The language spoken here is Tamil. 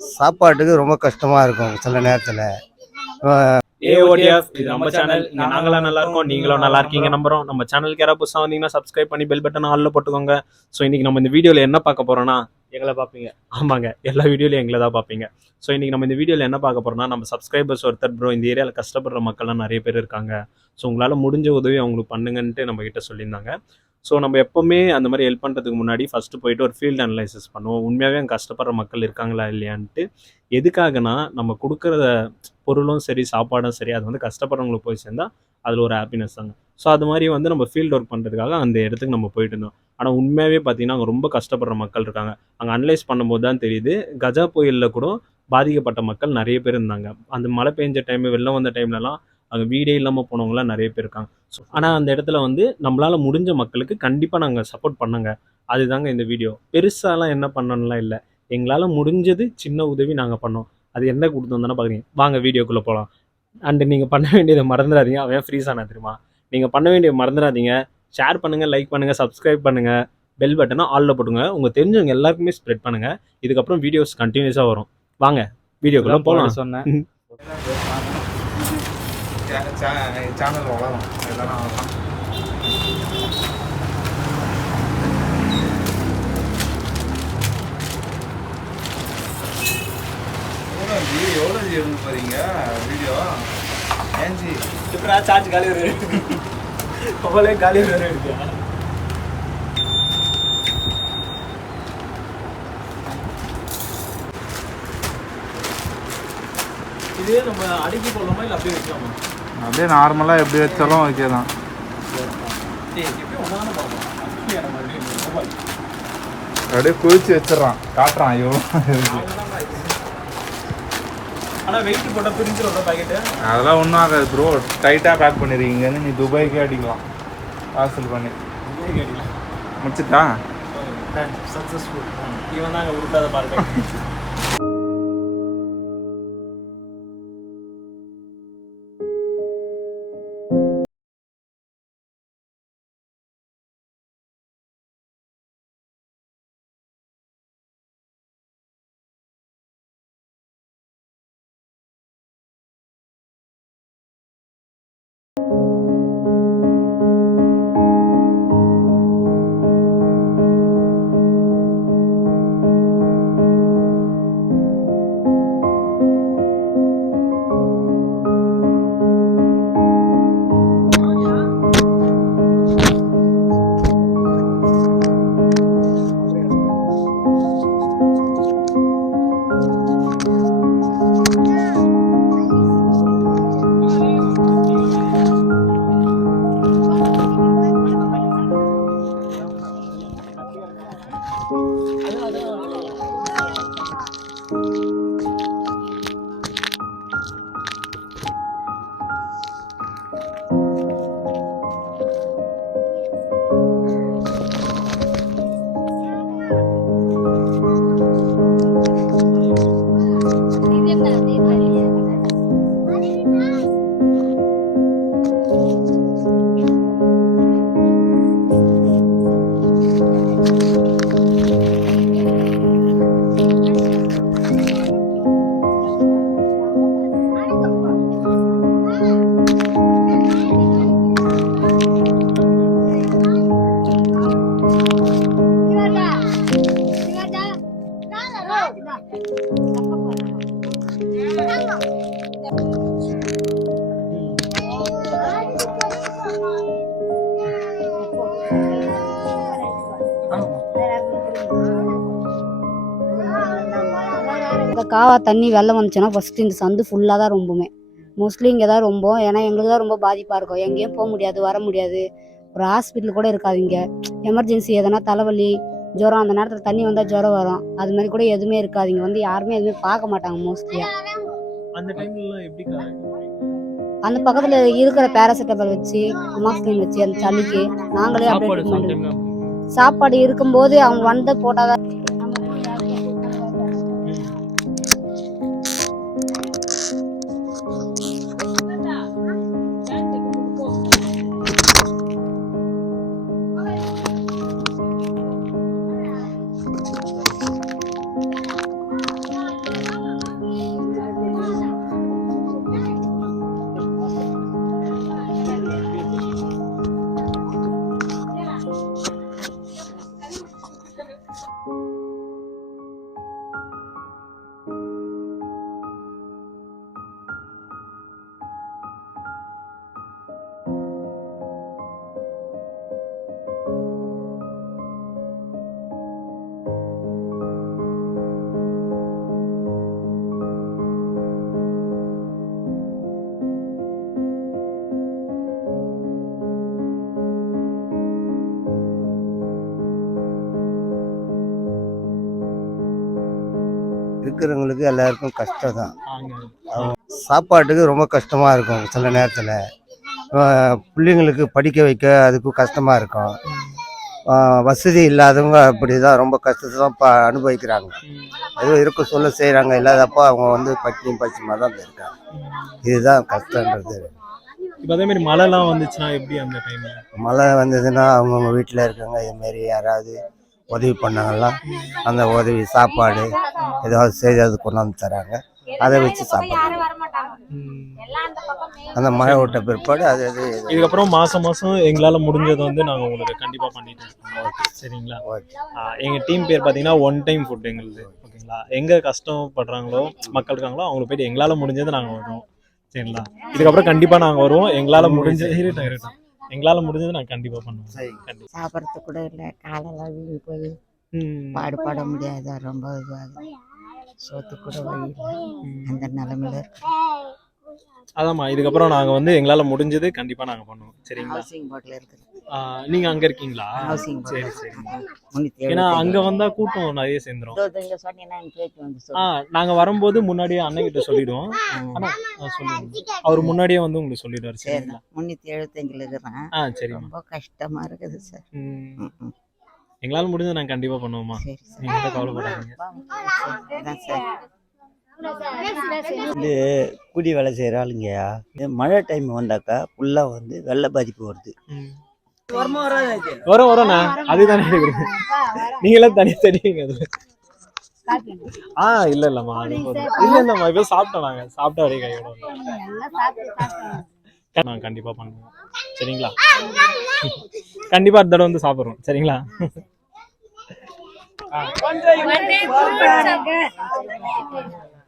சாப்பாட்டுக்கு ரொம்ப கஷ்டமாக இருக்கும் சில நேரத்தில். ஏஓடிஎஃப் இது நம்ம சேனல் இங்க நாங்களாம் நல்லா இருக்கோம். நீங்களும் நல்லா இருக்கீங்க நம்புறோம். நம்ம சேனலுக்கு யாராவது புதுசாக வந்தீங்கன்னா சப்ஸ்கிரைப் பண்ணி பெல் பட்டன் ஆல்ல போட்டுக்கோங்க. ஸோ இன்னைக்கு நம்ம இந்த வீடியோவில் என்ன பார்க்க போறோம்னா எங்களை பார்ப்பீங்க. ஆமாங்க. எல்லா வீடியோலையும் எங்களை தான் பார்ப்பீங்க. ஸோ இன்னைக்கு நம்ம இந்த வீடியோவில் என்ன பார்க்க போறோம்னா நம்ம சப்ஸ்கிரைபர்ஸ் ஒருத்தர் ப்ரோ இந்த ஏரியாவில் கஷ்டப்படுற மக்கள்லாம் நிறைய பேர் இருக்காங்க. ஸோ உங்களால் முடிஞ்ச உதவி அவங்களுக்கு பண்ணுங்கன்ட்டு நம்ம கிட்ட சொல்லியிருந்தாங்க. ஸோ நம்ம எப்போவுமே அந்த மாதிரி ஹெல்ப் பண்ணுறதுக்கு முன்னாடி ஃபஸ்ட்டு போயிட்டு ஒரு ஃபீல்டு அனலைசிஸ் பண்ணுவோம். உண்மையாகவே அங்கே கஷ்டப்படுற மக்கள் இருக்காங்களா இல்லையான்ட்டு. எதுக்காகனா நம்ம கொடுக்குற பொருளும் சரி சாப்பாடும் சரி அது வந்து கஷ்டப்படுறவங்களுக்கு போய் சேர்ந்தால் அதில் ஒரு ஹாப்பினஸ் தாங்க. ஸோ அது மாதிரி வந்து நம்ம ஃபீல்டு ஒர்க் பண்ணுறதுக்காக அந்த இடத்துக்கு நம்ம போயிட்டு இருந்தோம். ஆனால் உண்மையாகவே பார்த்தீங்கன்னா அங்கே ரொம்ப கஷ்டப்படுற மக்கள் இருக்காங்க. அங்கே அனலைஸ் பண்ணும்போது தான் தெரியுது கஜா புயலில் கூட பாதிக்கப்பட்ட மக்கள் நிறைய பேர் இருந்தாங்க. அந்த மழை பெஞ்ச டைம் வெள்ளம் வந்த டைம்லலாம் அங்கே வீடே இல்லாமல் போனவங்களாம் நிறைய பேர் இருக்காங்க. ஸோ ஆனால் அந்த இடத்துல வந்து நம்மளால் முடிஞ்ச மக்களுக்கு கண்டிப்பாக நாங்கள் சப்போர்ட் பண்ணுங்க. அதுதாங்க இந்த வீடியோ பெருசாலாம் என்ன பண்ணணும்லாம் இல்லை. எங்களால் முடிஞ்சது சின்ன உதவி நாங்கள் பண்ணோம். அது என்ன கொடுத்தோம் தானே பார்க்குறீங்க வாங்க வீடியோக்குள்ளே போகலாம் அண்டு நீங்கள் பண்ண வேண்டியதை மறந்துடாதீங்க. அவன் ஃப்ரீஸ் ஆனா தெரியுமா? நீங்கள் பண்ண வேண்டியதை மறந்துடாதீங்க. ஷேர் பண்ணுங்கள் லைக் பண்ணுங்கள் சப்ஸ்கிரைப் பண்ணுங்கள் பெல் பட்டனை ஆலில் போட்டுங்க. உங்கள் தெரிஞ்சவங்க எல்லாருக்குமே ஸ்ப்ரெட் பண்ணுங்கள் இதுக்கப்புறம் வீடியோஸ் கண்டினியூஸாக வரும். வாங்க வீடியோக்குள்ளே போகலாம் சொன்னேன். சேனல் வளரும். இல்லைன்னா அவ்வளோதான். எவ்வளோ ஜி எவ்வளோ ஜி எடுக்க போறீங்க? வீடியோ? ஏன் ஜி இப்போ சார்ஜ் காலி வரும் அவளே காலி வரும் எடுத்தியா இதே நம்ம அடுக்கி போடலாமா இல்லை அப்படியே வைக்கலாமா அப்படியே நார்மலாக எப்படி வச்சாலும் ஓகே தான். அப்படியே குளிச்சு வச்சிடறான். காட்டுறான் ஐயோ. அதெல்லாம் ஒன்றும் ஆகாது ப்ரோ டைட்டாக பேக் பண்ணிருக்கீங்கன்னு நீ துபாய்க்கே அடிக்கலாம். பார்சல் பண்ணி. முடிச்சுட்டா? சக்ஸஸ்ஃபுல் இவன் தான் உருட்டாத பாருங்க இந்த காவா தண்ணி வெள்ளம் வந்துச்சுன்னா ஃபஸ்ட்டு இந்த சந்து ஃபுல்லாக தான் ரொம்புமே. மோஸ்ட்லி இங்கே தான் ரொம்ப ஏன்னா எங்களுக்கு தான் ரொம்ப பாதிப்பாக இருக்கும். எங்கேயும் போக முடியாது வர முடியாது. ஒரு ஹாஸ்பிட்டல் கூட இருக்காது இங்கே. எமர்ஜென்சி எதனா தலைவலி ஜுரம் அந்த நேரத்தில் தண்ணி வந்தால் ஜுரம் வரும். அது மாதிரி கூட எதுவுமே இருக்காது. இங்கே வந்து யாருமே எதுவுமே பார்க்க மாட்டாங்க மோஸ்ட்லியாக அந்த டைம்லலாம் எப்படி அந்த பக்கத்தில் இருக்கிற பேராசிட்டமால் வச்சு அமாக்சிலின் வச்சு அந்த சளிக்கு நாங்களே அப்படியே. சாப்பாடு இருக்கும்போது அவங்க வந்து போட்டாதான் இருக்கிறவங்களுக்கு எல்லாருக்கும் கஷ்டம் தான் சாப்பாட்டுக்கு ரொம்ப கஷ்டமாக இருக்கும் சில நேரத்தில். பிள்ளைங்களுக்கு படிக்க வைக்க அதுக்கும் கஷ்டமாக இருக்கும். வசதி இல்லாதவங்க அப்படி தான் ரொம்ப கஷ்டத்தை தான் ப அனுபவிக்கிறாங்க. ஏதோ இருக்க சொல்ல செய்கிறாங்க இல்லாதப்போ அவங்க வந்து பட்டினி பட்சமாக தான் இருக்காங்க. இதுதான் கஷ்டன்றது இப்போ அதே மாதிரி மழைலாம் வந்துச்சுன்னா எப்படி அந்த டைம்ல மழை வந்ததுன்னா அவங்கவுங்க வீட்டில் இருக்காங்க இதுமாரி யாராவது உதவி பண்ணாங்கன்னா அந்த உதவி சாப்பாடு ஏதாவது செய்து அது கொண்டாந்து தராங்க. அதை வச்சு சாப்பிடுறாங்க அந்த மழை விட்ட பிற்பாடு அது அது இது. இதுக்கப்புறம் மாசம் மாசம் எங்களால முடிஞ்சதை வந்து நாங்க உங்களுக்கு கண்டிப்பா பண்ணிட்டு இருக்கோம். சரிங்களா? ஓகே. ஆ, எங்க டீம் பேர் பாத்தீங்கன்னா ஒன் டைம் ஃபுட் எங்களுது. ஓகேங்களா? எங்க கஷ்டப்படுறாங்களோ மக்கள் இருக்காங்களோ அவங்களுக்கு போயிட்டு எங்களால முடிஞ்சது நாங்க வருவோம் சரிங்களா? இதுக்கப்புறம் கண்டிப்பா நாங்க வருவோம். எங்களால முடிஞ்சது இருக்கட்டும் இருக்கட்டும் எங்களால முடிஞ்சது நாங்க கண்டிப்பா பண்ணுவோம் சாப்பிட்றதுக்கு கூட இல்லை. காலெல்லாம் வீங்கி போய். பாடுபட முடியாத. ரொம்ப இதுவாகுது. சோத்து கூட வழி இல்லை. அந்த நிலமையில இருக்கு அதாம்மா இதுக்கப்புறம் நாங்க வந்து எங்களால முடிஞ்சது கண்டிப்பா நாங்க பண்ணுவோம். சரிங்களா? ஹவுசிங் போர்டில் இருக்குது. நீங்க அங்க இருக்கீங்களா? ஹவுசிங் சரி சரி. ஏன்னா அங்க வந்தா கூட்டம் நிறைய சேர்ந்துரும். நாங்க வரும்போது முன்னாடியே அண்ணன் சொல்லிடுவோம். அண்ணா ஆ, சொல்லுங்க. அவர் முன்னாடியே வந்து உங்களுக்கு சொல்லிடுவாரு சரி சரிங்களா? முன்னூற்றி எழுபத்தஞ்சில் இருக்கிறேன். ஆ சரிம்மா. ரொம்ப கஷ்டமா இருக்குது சார். எங்களால முடிஞ்சது நாங்க கண்டிப்பா பண்ணுவோமா சரி சார். நீங்க எந்த கவலைப்படாதீங்க சார். வந்து கூலி வேலை செய்கிற ஆளுங்கயா இது மழை டைம் வந்தாக்கா ஃபுல்லாக வந்து வெள்ள பாதிப்பு வருது. வரும் வரும்ண்ணா. அதுதானே இருக்குது நீங்களே தனியா தெரியுங்க அதுல. ஆ இல்ல இல்லம்மா அது. இல்ல இல்லம்மா இப்ப சாப்பிட்டோம் நாங்க. சாப்பிட்ட வரைக்கும் கையோட. நாங்க கண்டிப்பா பண்ணுவோம். சரிங்களா? கண்டிப்பா அடுத்த தடவை வந்து சாப்பிடுறோம். சரிங்களா? கொஞ்சம்